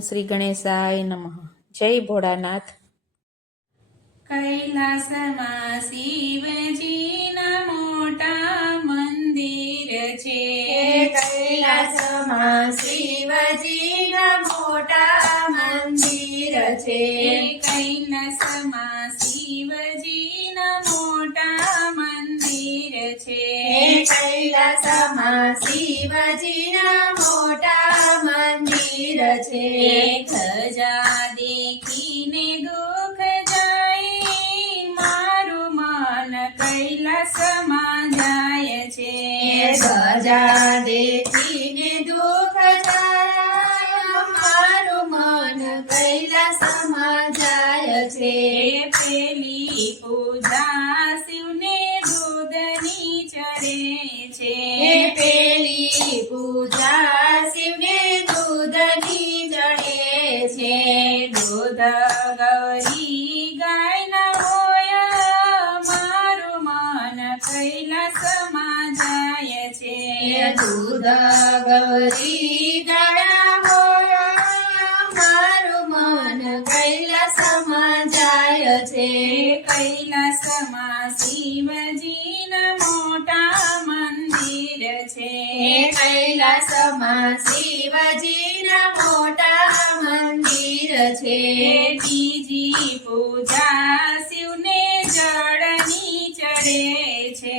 શ્રી ગણેશાય નમઃ. જય ભોળાનાથ. કૈલાસમાં શિવજીના મોટા મંદિર છે. કૈલાસમાં શિવજીના મોટા મંદિર છે. કૈલાસમાં શિવજીના મોટા મંદિર છે. કૈલાસમાં શિવજીના મોટા મંદિર છે. ધજા દેખીને દુઃખ જાય, મારું મન કૈલાસમાં જાય છે. ધજા દેખીને દુઃખ જાય, મારું મન કૈલાસમાં જાય છે. પેલી પૂજા શિવને દૂધની ચડે છે. પેલી પૂજા શિવને દૂધની ચડે છે. દૂધ ગૌરી ગાયના હોય, મારું મન કૈલાસમાં જાય છે. દૂધ ગૌરી ગાણા હોય, મારું મન કૈલાસમાં જાય છે. કૈલાસમાં શિવજીના મોટા મંદિર છે. કૈલાસમાં શિવજીના મોટા મંદિર છે. બીજી પૂજા શિવને જળની ચડે છે.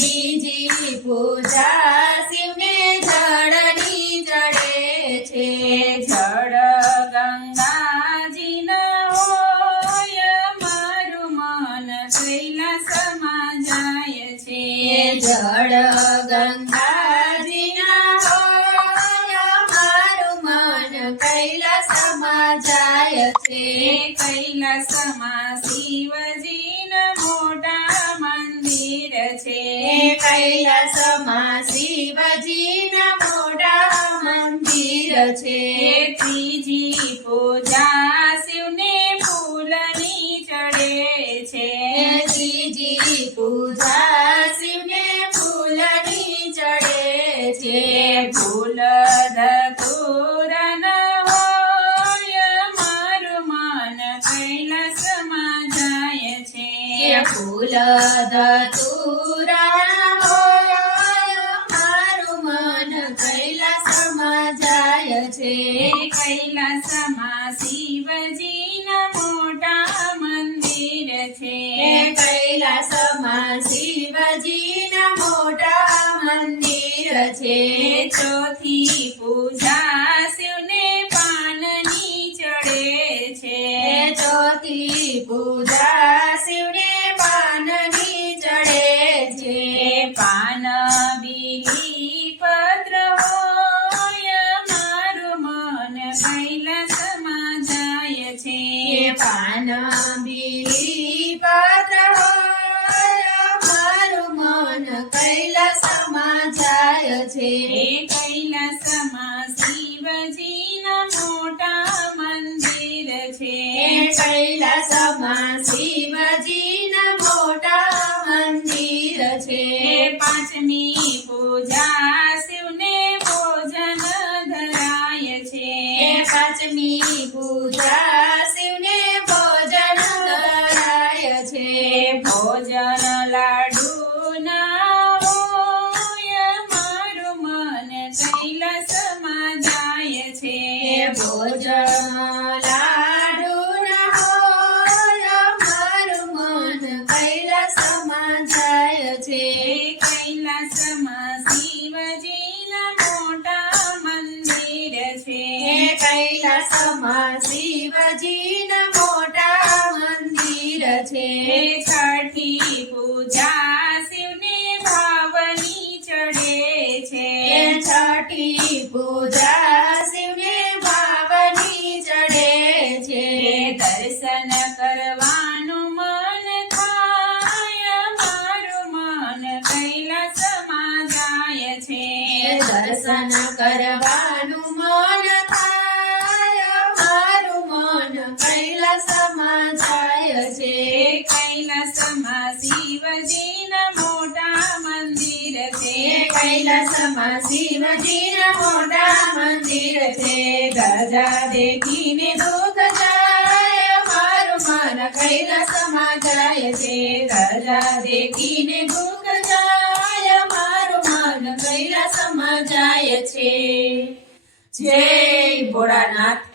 બીજી પૂજા શિવને જળની ચડે છે. જળ ગંગાજીના હોય, મારું મન કૈલાસમાં જાય છે. જળ ગંગાજીના હોય, મારું મન કૈલાસમાં જાય છે. કૈલાસમાં શિવજીના મોટા મંદિર છે. કૈલાસમાં શિવજીના મોટા મંદિર છે. ત્રીજી પૂજા શિવને ફૂલની ચડે છે. ત્રીજી પૂજા શિવને ફૂલની ચડે છે. ફૂલ ધતુરાના હોય, મારું મન કૈલાસમાં જાય છે. ફૂલ ધતુરા હોય, મારું મન કૈલાસમાં જાય છે. કૈલાસમાં શિવજીના મોટા મંદિર છે. કૈલાસમાં શિવજીના મોટા મંદિર છે. ચોથી પૂજા શિવને પાનની ચડે છે. ચોથી પૂજા શિવને પાનની ચડે છે. પાન બીલી પત્ર હોય, મારું મન કૈલાસમાં જાય છે. પાન બીલી પત્ર હોય, મારું મન કૈલાસમાં જાય છે. કૈલાસમાં શિવજીના મોટા મંદિર છે. કૈલાસમાં શિવજીના મોટા મંદિર છે. પાંચમી પૂજા શિવને ભોજન ધરાય છે. પાંચમી પૂજા શિવને ભોજન ધરાય છે. ભોજન લાડુ ના હોય, મારું મન કૈલાસમાં જાય છે. ભોજન લાડુ ના હોય, મારું મન કૈલાસમાં જાય છે. કૈલાસમાં શિવજીના મોટા મંદિર છે. કૈલાસમાં શિવજીના મોટા મંદિર છે. છઠ્ઠી પૂજા શિવને ભાવની ચડે છે. છઠ્ઠી પૂજા શિવને ભાવની ચડે છે. દર્શન કરવાનું મન થાય, મારું મન કૈલાસમાં જાય છે. દર્શન કરવાનું મન થાય, મારું મન કૈલાસમાં જાય છે. કૈલાસમાં શિવજીના મોટા મંદિર છે. કૈલાસમાં શિવજીના મોટા મંદિર છે ધજા દેખીને દુઃખ જાય મારું મન કૈલાસમાં જાય છે ધજા દેખીને દુઃખ જાય મારું મન કૈલાસમાં જાય છે જય ભોળાનાથ